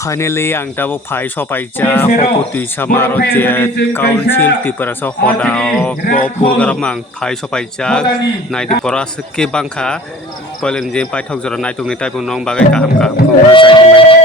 Finally, ang tabo phai sopaija hokoti samaro je council tiparasa hoda o program ang phai sopaija naidi boras ke bangkha polen je paithok jora naitung ni taipung nong bagai kaham kaham khongna saitungmai.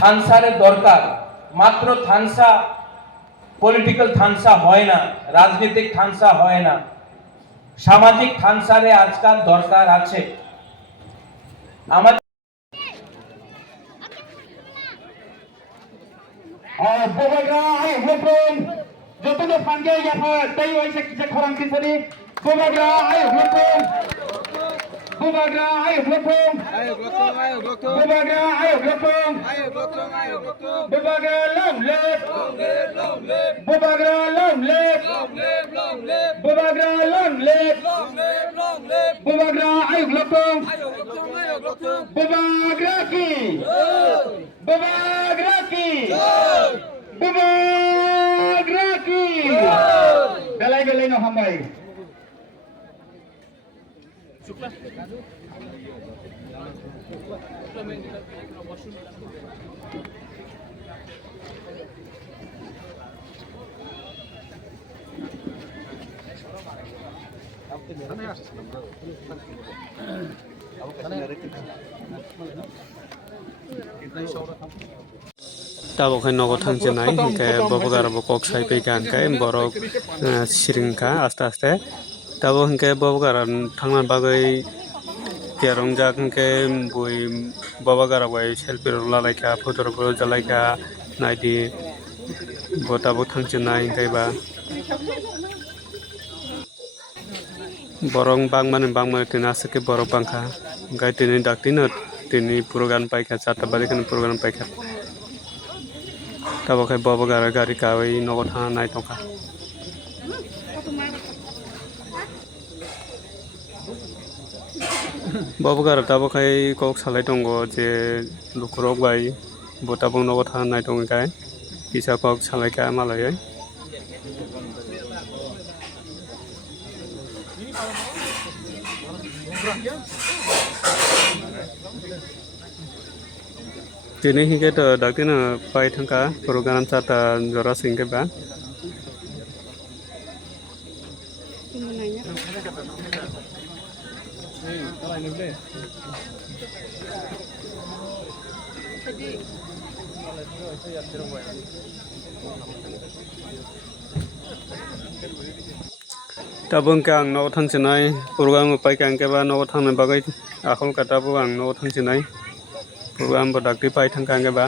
থানসারের দরকার মাত্র থানসা political থানসা হয় না রাজনৈতিক থানসা হয় না সামাজিক থানসারে আজকাল দরকার আছে আমাদের ববাইরা আই হুকুম যতটা ফাঙ্গে ইয়াফা তাই হইছে কিছু খরাং কিসরি ববাইরা আই হুকুম Bubagra ayo glokong Bubagra ayo glokong Bubagra long live Bubagra long live Bubagra long live Bubagra ayo glokong Bubagra ki Bubagra ki Bubagra ki Belai no hambai Tabo khai nogo thangchenai ke bobogar bo kok sai pe kan kai borok siringka aste aste tabo hingke bobogar thangna bagai kerong jak hingke boi bobogar bai selfie rok lalaika photo rok jalaika naidi bo tabo thangchenai hingke ba borong bangman tina asake borok bangkha gai tini daktino tini program paika chata bari kan program paika tabo khai bobogar gari kawai nogo thang nai tongkha bobogar tabo khai kok salai tongo je lukurok bai bo tabo nogo thang nai tongi kai kisa kok salai ka malai Tini hingga to daktina pai thangka program chata jora singke ba tabung ke ang no thangchenai program pai kang ke ba no thangna bagai akhol kata bo ang no thangchenai program bo dakti pai thangka ke ba